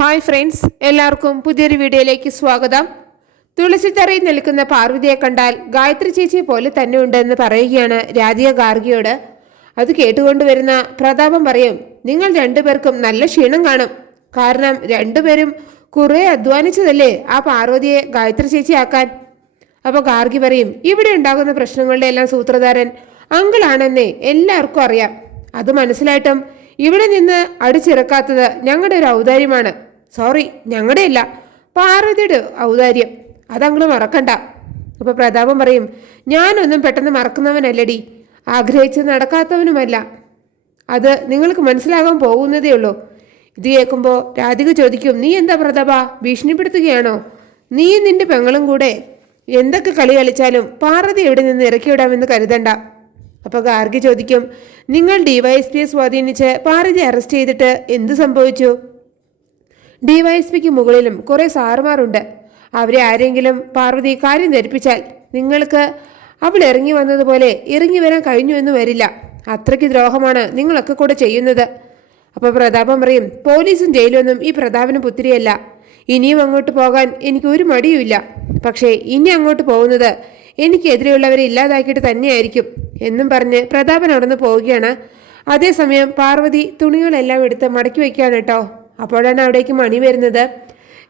Hi friends, എല്ലാവർക്കും പുതിയൊരു വീഡിയോയിലേക്ക് സ്വാഗതം. തുളസിത്തറയിൽ നിൽക്കുന്ന പാർവതിയെ കണ്ടാൽ ഗായത്രി ചേച്ചിയെ പോലെ തന്നെ ഉണ്ടെന്ന് പറയുകയാണ് രാധിക ഗാർഗിയോട്. അത് കേട്ടുകൊണ്ടുവരുന്ന പ്രതാപം പറയും, നിങ്ങൾ രണ്ടുപേർക്കും നല്ല ക്ഷീണം കാണും. കാരണം രണ്ടുപേരും കുറെ അധ്വാനിച്ചതല്ലേ ആ പാർവതിയെ ഗായത്രി ചേച്ചി ആക്കാൻ. അപ്പോൾ ഗാർഗി പറയും, ഇവിടെ ഉണ്ടാകുന്ന പ്രശ്നങ്ങളുടെ എല്ലാം സൂത്രധാരൻ അങ്കിളാണെന്നേ എല്ലാവർക്കും അറിയാം. അത് മനസ്സിലായിട്ടും ഇവിടെ നിന്ന് അടിച്ചിറക്കാത്തത് ഞങ്ങളുടെ ഒരു ഔദാര്യമാണ്. സോറി, ഞങ്ങളുടെ അല്ല, പാർവതിയുടെ ഔദാര്യം. അതങ്ങള് മറക്കണ്ട. അപ്പൊ പ്രതാപം പറയും, ഞാനൊന്നും പെട്ടെന്ന് മറക്കുന്നവനല്ലടി, ആഗ്രഹിച്ച് നടക്കാത്തവനുമല്ല. അത് നിങ്ങൾക്ക് മനസ്സിലാകാൻ പോകുന്നതേ ഉള്ളൂ. ഇത് കേൾക്കുമ്പോൾ രാധിക ചോദിക്കും, നീ എന്താ പ്രതാപ ഭീഷണിപ്പെടുത്തുകയാണോ? നീ നിന്റെ പെങ്ങളും കൂടെ എന്തൊക്കെ കളി കളിച്ചാലും പാർവതി എവിടെ നിന്ന് ഇറക്കിവിടാമെന്ന് കരുതണ്ട. അപ്പോൾ ഗാർഗി ചോദിക്കും, നിങ്ങൾ ഡിവൈഎസ്പിയെ സ്വാധീനിച്ച് പാർവതി അറസ്റ്റ് ചെയ്തിട്ട് എന്ത് സംഭവിച്ചു? ഡിവൈഎസ്പിക്ക് മുകളിലും കുറേ സാറുമാരുണ്ട്. അവരെ ആരെങ്കിലും പാർവതി കാര്യം ധരിപ്പിച്ചാൽ നിങ്ങൾക്ക് അവൾ ഇറങ്ങി വന്നതുപോലെ ഇറങ്ങി വരാൻ കഴിഞ്ഞു എന്ന് വരില്ല. അത്രയ്ക്ക് ദ്രോഹമാണ് നിങ്ങളൊക്കെ കൂടെ ചെയ്യുന്നത്. അപ്പോൾ പ്രതാപം പറയും, പോലീസും ജയിലൊന്നും ഈ പ്രതാപന് പുത്തിരിയല്ല. ഇനിയും അങ്ങോട്ട് പോകാൻ എനിക്ക് ഒരു മടിയുമില്ല. പക്ഷേ ഇനി അങ്ങോട്ട് പോകുന്നത് എനിക്കെതിരെയുള്ളവരെ ഇല്ലാതാക്കിയിട്ട് തന്നെയായിരിക്കും എന്നും പറഞ്ഞ് പ്രതാപൻ അവിടെ നിന്ന് പോവുകയാണ്. അതേസമയം പാർവതി തുണികളെല്ലാം എടുത്ത് മടക്കി വയ്ക്കുകയാണ് കേട്ടോ. അപ്പോഴാണ് അവിടേക്ക് മണി വരുന്നത്.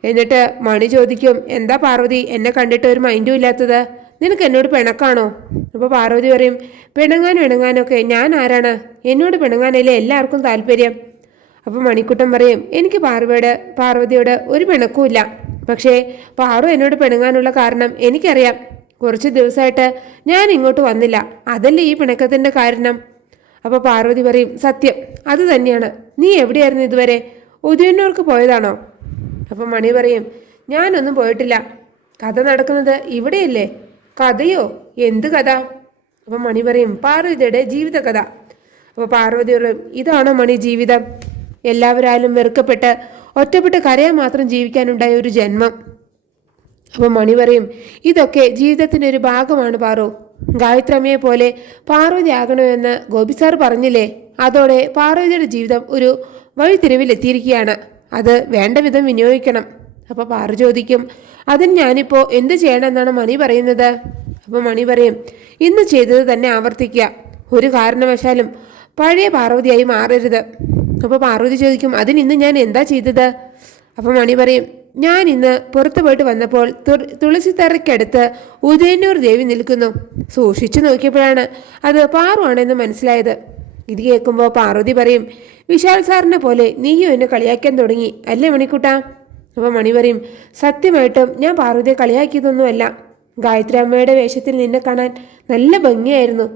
എന്നിട്ട് മണി ചോദിക്കും, എന്താ പാർവതി എന്നെ കണ്ടിട്ട് ഒരു മൈൻഡും ഇല്ലാത്തത്? നിനക്ക് എന്നോട് പിണക്കാണോ? അപ്പോൾ പാർവതി പറയും, പിണങ്ങാനൊക്കെ ഞാൻ ആരാണ്? എന്നോട് പിണങ്ങാനല്ലേ എല്ലാവർക്കും താല്പര്യം. അപ്പോൾ മണിക്കുട്ടൻ പറയും, എനിക്ക് പാർവതിയോട് ഒരു പിണക്കുമില്ല. പക്ഷേ പാറു എന്നോട് പിണങ്ങാനുള്ള കാരണം എനിക്കറിയാം. കുറച്ച് ദിവസമായിട്ട് ഞാൻ ഇങ്ങോട്ട് വന്നില്ല, അതല്ലേ ഈ പിണക്കത്തിൻ്റെ കാരണം. അപ്പോൾ പാർവതി പറയും, സത്യം അത് തന്നെയാണ്. നീ എവിടെയായിരുന്നു ഇതുവരെ? ഉദയന്നൂർക്ക് പോയതാണോ? അപ്പം മണി പറയും, ഞാനൊന്നും പോയിട്ടില്ല. കഥ നടക്കുന്നത് ഇവിടെയല്ലേ. കഥയോ? എന്ത് കഥ? അപ്പം മണി പറയും, പാർവതിയുടെ ജീവിത കഥ. അപ്പോൾ പാർവതി പറയും, ഇതാണോ മണി ജീവിതം? എല്ലാവരാലും വെറുക്കപ്പെട്ട് ഒറ്റപ്പെട്ട് കരയാൻ മാത്രം ജീവിക്കാനുണ്ടായ ഒരു ജന്മം. അപ്പം മണി പറയും, ഇതൊക്കെ ജീവിതത്തിൻ്റെ ഒരു ഭാഗമാണ് പാറു. ഗായത്രമ്മയെ പോലെ പാർവതി ആകണമെന്ന് ഗോപി സാർ പറഞ്ഞില്ലേ? അതോടെ പാർവതിയുടെ ജീവിതം ഒരു വഴിത്തിരിവിലെത്തിയിരിക്കുകയാണ്. അത് വേണ്ട വിധം വിനിയോഗിക്കണം. അപ്പോൾ പാറു ചോദിക്കും, അതിന് ഞാനിപ്പോൾ എന്ത് ചെയ്യണമെന്നാണ് മണി പറയുന്നത്? അപ്പോൾ മണി പറയും, ഇന്ന് ചെയ്തത് തന്നെ ആവർത്തിക്കുക. ഒരു കാരണവശാലും പഴയ പാർവതിയായി മാറരുത്. അപ്പോൾ പാർവതി ചോദിക്കും, അതിനിന്ന് ഞാൻ എന്താ ചെയ്തത്? അപ്പോൾ മണി പറയും, ഞാൻ ഇന്ന് പുറത്തു പോയിട്ട് വന്നപ്പോൾ തുളസിത്തറയ്ക്കടുത്ത് ഉദയന്നൂർ ദേവി നിൽക്കുന്നു. സൂക്ഷിച്ചു നോക്കിയപ്പോഴാണ് അത് പാറു ആണെന്ന് മനസ്സിലായത്. ഇത് കേൾക്കുമ്പോൾ പാർവതി പറയും, വിശാൽ സാറിനെ പോലെ നീയും എന്നെ കളിയാക്കാൻ തുടങ്ങി അല്ലേ മണിക്കുട്ടാ? അപ്പോൾ മണി പറയും, സത്യമായിട്ടും ഞാൻ പാർവതിയെ കളിയാക്കിയതൊന്നുമല്ല. ഗായത്രി അമ്മയുടെ വേഷത്തിൽ നിന്നെ കാണാൻ നല്ല ഭംഗിയായിരുന്നു.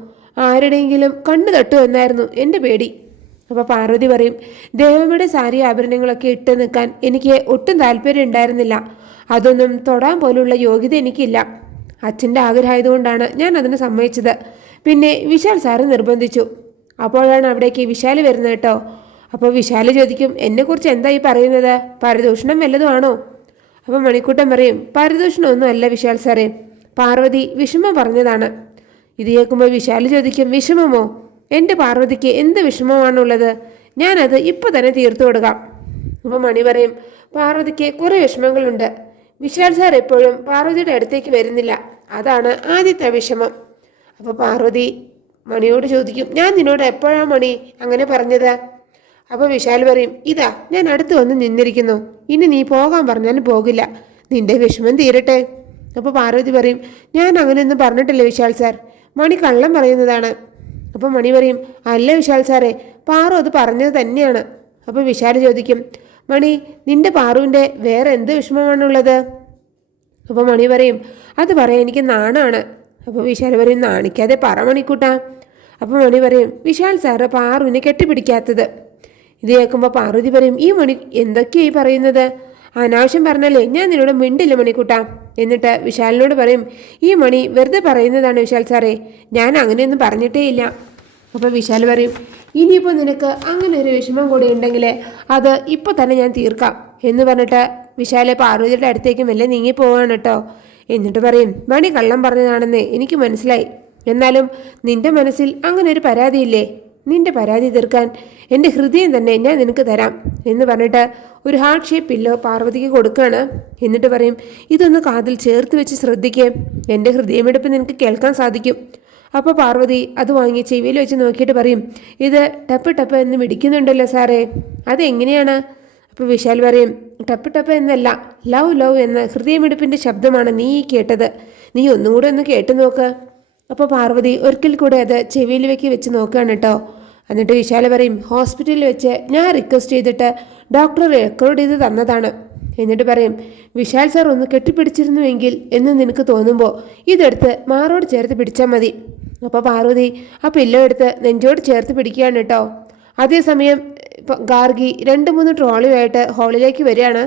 ആരുടെയെങ്കിലും കണ്ണു തട്ടു എന്നായിരുന്നു എൻ്റെ പേടി. അപ്പോൾ പാർവതി പറയും, ദേവമ്മയുടെ സാരി ആഭരണങ്ങളൊക്കെ ഇട്ട് നിൽക്കാൻ എനിക്ക് ഒട്ടും താല്പര്യം ഉണ്ടായിരുന്നില്ല. അതൊന്നും തൊടാൻ പോലുള്ള യോഗ്യത എനിക്കില്ല. അച്ഛൻ്റെ ആഗ്രഹമായതുകൊണ്ടാണ് ഞാൻ അതിന് സമ്മതിച്ചത്. പിന്നെ വിശാൽ സാറ് നിർബന്ധിച്ചു. അപ്പോഴാണ് അവിടേക്ക് വിശാൽ വരുന്നത് കേട്ടോ. അപ്പോൾ വിശാൽ ചോദിക്കും, എന്നെക്കുറിച്ച് എന്താ ഈ പറയുന്നത്? പാരിതോഷണം വല്ലതും ആണോ? അപ്പോൾ മണിക്കൂട്ടൻ പറയും, പാരിതോഷണമൊന്നും അല്ല വിശാൽ സാറേ, പാർവതി വിഷമം പറഞ്ഞതാണ്. ഇത് കേൾക്കുമ്പോൾ വിശാൽ ചോദിക്കും, വിഷമമോ? എൻ്റെ പാർവതിക്ക് എന്ത് വിഷമമാണുള്ളത്? ഞാനത് ഇപ്പോൾ തന്നെ തീർത്തു കൊടുക്കാം. അപ്പോൾ മണി പറയും, പാർവതിക്ക് കുറേ വിഷമങ്ങളുണ്ട്. വിശാൽ സാർ എപ്പോഴും പാർവതിയുടെ അടുത്തേക്ക് വരുന്നില്ല, അതാണ് ആദ്യത്തെ വിഷമം. അപ്പോൾ പാർവതി മണിയോട് ചോദിക്കും, ഞാൻ നിന്നോട് എപ്പോഴാണ് മണി അങ്ങനെ പറഞ്ഞത്? അപ്പോൾ വിശാൽ പറയും, ഇതാ ഞാൻ അടുത്ത് വന്ന് നിന്നിരിക്കുന്നു. ഇനി നീ പോകാൻ പറഞ്ഞാലും പോകില്ല. നിന്റെ വിഷമം തീരട്ടെ. അപ്പോൾ പാർവതി പറയും, ഞാൻ അങ്ങനെയൊന്നും പറഞ്ഞിട്ടില്ല വിശാൽ സാർ, മണി കള്ളം പറയുന്നതാണ്. അപ്പോൾ മണി പറയും, അല്ല വിശാൽ സാറേ, പാറു അത് പറഞ്ഞത് തന്നെയാണ്. അപ്പോൾ വിശാൽ ചോദിക്കും, മണി നിന്റെ പാറുവിൻ്റെ വേറെ എന്ത് വിഷമമാണുള്ളത്? അപ്പോൾ മണി പറയും, അത് പറയാൻ എനിക്ക് നാണാണ്. അപ്പോൾ വിശാൽ പറയും, നാണിക്കാതെ പറ മണിക്കൂട്ടാ. അപ്പോൾ മണി പറയും, വിശാൽ സാറ് പാറുവിനെ കെട്ടിപ്പിടിക്കാത്തത്. ഇത് കേൾക്കുമ്പോൾ പാർവതി പറയും, ഈ മണി എന്തൊക്കെയായി പറയുന്നത്? അനാവശ്യം പറഞ്ഞല്ലേ, ഞാൻ നിന്നോട് മിണ്ടില്ല മണിക്കൂട്ടാ. എന്നിട്ട് വിശാലിനോട് പറയും, ഈ മണി വെറുതെ പറയുന്നതാണ് വിശാൽ സാറേ, ഞാൻ അങ്ങനെയൊന്നും പറഞ്ഞിട്ടേ ഇല്ല. അപ്പോൾ വിശാൽ പറയും, ഇനിയിപ്പോൾ നിനക്ക് അങ്ങനെ ഒരു വിഷമം കൂടി ഉണ്ടെങ്കിൽ അത് ഇപ്പോൾ തന്നെ ഞാൻ തീർക്കാം എന്ന് പറഞ്ഞിട്ട് വിശാലെ പാർവതിയുടെ അടുത്തേക്ക് മെല്ലെ നീങ്ങിപ്പോവാണ് കേട്ടോ. എന്നിട്ട് പറയും, മണി കള്ളം പറഞ്ഞതാണെന്ന് എനിക്ക് മനസ്സിലായി. എന്നാലും നിന്റെ മനസ്സിൽ അങ്ങനെ ഒരു പരാതിയില്ലേ? നിന്റെ പരാതി തീർക്കാൻ എൻ്റെ ഹൃദയം തന്നെ ഞാൻ നിനക്ക് തരാം എന്ന് പറഞ്ഞിട്ട് ഒരു ഹാർട്ട് ഷേപ്പ് പില്ലോ പാർവതിക്ക് കൊടുക്കുകയാണ്. എന്നിട്ട് പറയും, ഇതൊന്ന് കാതിൽ ചേർത്ത് വെച്ച് ശ്രദ്ധിക്കേ, എൻ്റെ ഹൃദയമെടുപ്പ് നിനക്ക് കേൾക്കാൻ സാധിക്കും. അപ്പോൾ പാർവതി അത് വാങ്ങി ചെവിയിൽ വെച്ച് നോക്കിയിട്ട് പറയും, ഇത് ടപ്പ് ടപ്പ് എന്ന് മിടിക്കുന്നുണ്ടല്ലോ സാറേ, അതെങ്ങനെയാണ്? അപ്പോൾ വിശാൽ പറയും, ടപ്പ് ടപ്പ് എന്നല്ല, ലവ് ലവ് എന്ന ഹൃദയമിടിപ്പിൻ്റെ ശബ്ദമാണ് നീ കേട്ടത്. നീ ഒന്നുകൂടെ ഒന്ന് കേട്ടു നോക്ക്. അപ്പോൾ പാർവതി ഒരിക്കൽ കൂടെ അത് ചെവിയിലേക്ക് വെച്ച് നോക്കുകയാണ് കേട്ടോ. എന്നിട്ട് വിശാൽ പറയും, ഹോസ്പിറ്റലിൽ വെച്ച് ഞാൻ റിക്വസ്റ്റ് ചെയ്തിട്ട് ഡോക്ടർ റെക്കോർഡ് ചെയ്ത് തന്നതാണ്. എന്നിട്ട് പറയും, വിശാൽ സാർ ഒന്ന് കെട്ടിപ്പിടിച്ചിരുന്നുവെങ്കിൽ എന്ന് നിനക്ക് തോന്നുമ്പോൾ ഇതെടുത്ത് മാറോട് ചേർത്ത് പിടിച്ചാൽ മതി. അപ്പോൾ പാർവതി ആ പില്ലോ എടുത്ത് നെഞ്ചോട് ചേർത്ത് പിടിക്കുകയാണ് കേട്ടോ. അതേസമയം ഗാർഗി 2-3 ട്രോളിയുമായിട്ട് ഹാളിലേക്ക് വരികയാണ്.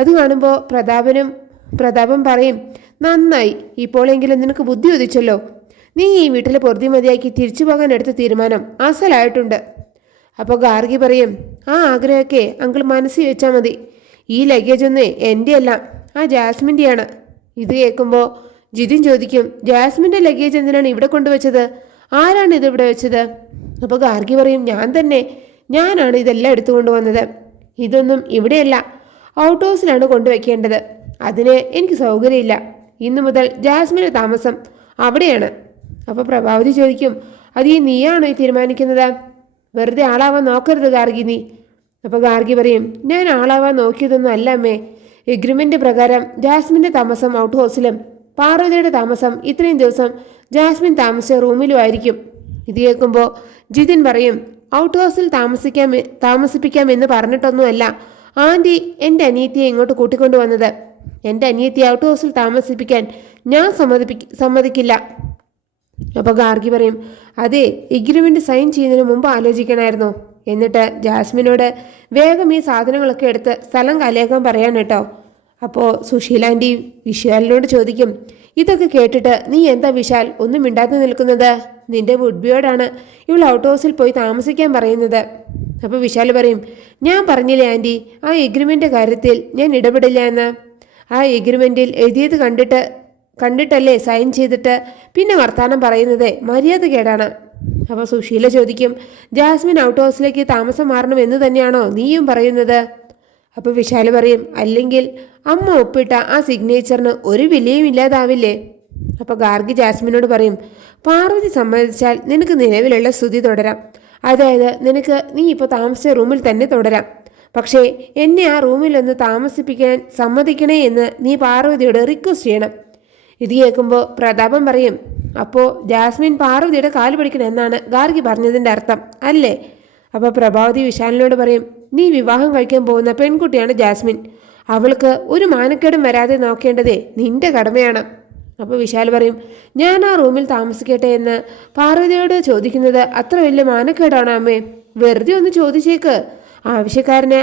അത് കാണുമ്പോൾ പ്രതാപൻ പറയും, നന്നായി, ഇപ്പോഴെങ്കിലും നിനക്ക് ബുദ്ധി ഉദിച്ചല്ലോ. നീ ഈ വീട്ടിൽ പൊറുതി മതിയാക്കി തിരിച്ചു പോകാൻ എടുത്ത തീരുമാനം അസലായിട്ടുണ്ട്. അപ്പോൾ ഗാർഗി പറയും, ആ ആഗ്രഹമൊക്കെ അങ്കിൾ മനസ്സിൽ വെച്ചാൽ മതി. ഈ ലഗേജ് ഒന്നേ എൻ്റെ അല്ല, ആ ജാസ്മിൻ്റെയാണ്. ഇത് കേൾക്കുമ്പോൾ ജിതിൻ ചോദിക്കും, ജാസ്മിൻ്റെ ലഗേജ് എന്തിനാണ് ഇവിടെ കൊണ്ടുവച്ചത്? ആരാണ് ഇത് ഇവിടെ വെച്ചത്? അപ്പോൾ ഗാർഗി പറയും, ഞാനാണ് ഇതെല്ലാം എടുത്തുകൊണ്ട് വന്നത്. ഇതൊന്നും ഇവിടെയല്ല, ഔട്ട് ഹൗസിലാണ് കൊണ്ടുവയ്ക്കേണ്ടത്. അതിന് എനിക്ക് സൗകര്യമില്ല. ഇന്നു മുതൽ ജാസ്മിൻ്റെ താമസം അവിടെയാണ്. അപ്പോൾ പ്രഭാവതി ചോദിക്കും, അത് നീയാണോ ഈ തീരുമാനിക്കുന്നത്? വെറുതെ ആളാവാൻ നോക്കരുത് ഗാർഗി നീ. അപ്പോൾ ഗാർഗി പറയും, ഞാൻ ആളാവാൻ നോക്കിയതൊന്നും അല്ല അമ്മേ. എഗ്രിമെൻ്റ് പ്രകാരം ജാസ്മിൻ്റെ താമസം ഔട്ട് ഹൗസിലും പാർവതിയുടെ താമസം ഇത്രയും ദിവസം ജാസ്മിൻ താമസിച്ച റൂമിലുമായിരിക്കും. ഇത് കേൾക്കുമ്പോൾ ജിതിൻ പറയും, ഔട്ട് ഹൗസിൽ താമസിപ്പിക്കാമെന്ന് പറഞ്ഞിട്ടൊന്നുമല്ല ആൻറ്റി എൻ്റെ അനിയത്തിയെ ഇങ്ങോട്ട് കൂട്ടിക്കൊണ്ടു വന്നത്. എൻ്റെ അനിയത്തിയെ ഔട്ട് ഹൗസിൽ താമസിപ്പിക്കാൻ ഞാൻ സമ്മതിക്കില്ല. അപ്പോൾ ഗാർഗി പറയും, അതെ, എഗ്രിമെൻ്റ് സൈൻ ചെയ്യുന്നതിന് മുമ്പ് ആലോചിക്കണമായിരുന്നു. എന്നിട്ട് ജാസ്മിനോട് വേഗം ഈ സാധനങ്ങളൊക്കെ എടുത്ത് സ്ഥലം കലയാക്കാൻ പറയാൻ കേട്ടോ. അപ്പോൾ സുശീല ആൻറ്റി വിശാലിനോട് ചോദിക്കും, ഇതൊക്കെ കേട്ടിട്ട് നീ എന്താ വിശാൽ ഒന്നും മിണ്ടാതെ നിൽക്കുന്നത്? നിന്റെ വുഡ്ബിയോടാണ് ഇവൾ ഔട്ട് ഹൗസിൽ പോയി താമസിക്കാൻ പറയുന്നത്. അപ്പോൾ വിശാൽ പറയും, ഞാൻ പറഞ്ഞില്ലേ ആൻറ്റി, ആ എഗ്രിമെൻ്റ് കാര്യത്തിൽ ഞാൻ ഇടപെടില്ല എന്ന്. ആ എഗ്രിമെൻറ്റിൽ എഴുതിയത് കണ്ടിട്ടല്ലേ സൈൻ ചെയ്തിട്ട് പിന്നെ വർത്തമാനം പറയുന്നത് മര്യാദകേടാണ്. അപ്പോൾ സുശീല ചോദിക്കും, ജാസ്മിൻ ഔട്ട് ഹൗസിലേക്ക് താമസം മാറണമെന്ന് തന്നെയാണോ നീയും പറയുന്നത്? അപ്പോൾ വിശാൽ പറയും, അല്ലെങ്കിൽ അമ്മ ഒപ്പിട്ട ആ സിഗ്നേച്ചറിന് ഒരു വിലയും ഇല്ലാതാവില്ലേ? അപ്പോൾ ഗാർഗി ജാസ്മിനോട് പറയും, പാർവതി സമ്മതിച്ചാൽ നിനക്ക് നിലവിലുള്ള സ്തുതി തുടരാം. അതായത് നീ ഇപ്പോൾ താമസിച്ച റൂമിൽ തന്നെ തുടരാം. പക്ഷേ എന്നെ ആ റൂമിലൊന്ന് താമസിപ്പിക്കാൻ സമ്മതിക്കണേ എന്ന് നീ പാർവതിയോട് റിക്വസ്റ്റ് ചെയ്യണം. ഇത് കേൾക്കുമ്പോൾ പ്രതാപൻ പറയും, അപ്പോൾ ജാസ്മിൻ പാർവതിയുടെ കാല് പിടിക്കണം എന്നാണ് ഗാർഗി പറഞ്ഞതിൻ്റെ അർത്ഥം അല്ലേ? അപ്പോൾ പ്രഭാവതി വിശാലിനോട് പറയും, നീ വിവാഹം കഴിക്കാൻ പോകുന്ന പെൺകുട്ടിയാണ് ജാസ്മിൻ. അവൾക്ക് ഒരു മാനക്കേടും വരാതെ നോക്കേണ്ടതേ നിന്റെ കടമയാണ്. അപ്പോൾ വിശാൽ പറയും, ഞാൻ ആ റൂമിൽ താമസിക്കട്ടെ എന്ന് പാർവതിയോട് ചോദിക്കുന്നത് അത്ര വലിയ മാനക്കേടാണോ അമ്മേ? വെറുതെ ഒന്ന് ചോദിച്ചേക്ക്, ആവശ്യക്കാരന്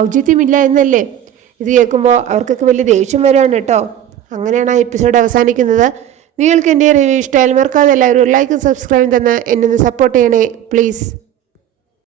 ഔചിത്യമില്ല എന്നല്ലേ? ഇത് കേൾക്കുമ്പോൾ അവർക്കൊക്കെ വലിയ ദേഷ്യം വരികയാണ് കേട്ടോ. അങ്ങനെയാണ് ആ എപ്പിസോഡ് അവസാനിക്കുന്നത്. നിങ്ങൾക്ക് എൻ്റെ റിവ്യൂ ഇഷ്ടമായാൽ മറക്കാതെ എല്ലാവരും ലൈക്കും സബ്സ്ക്രൈബും തന്ന് എന്നെ ഒന്ന് സപ്പോർട്ട് ചെയ്യണേ പ്ലീസ്.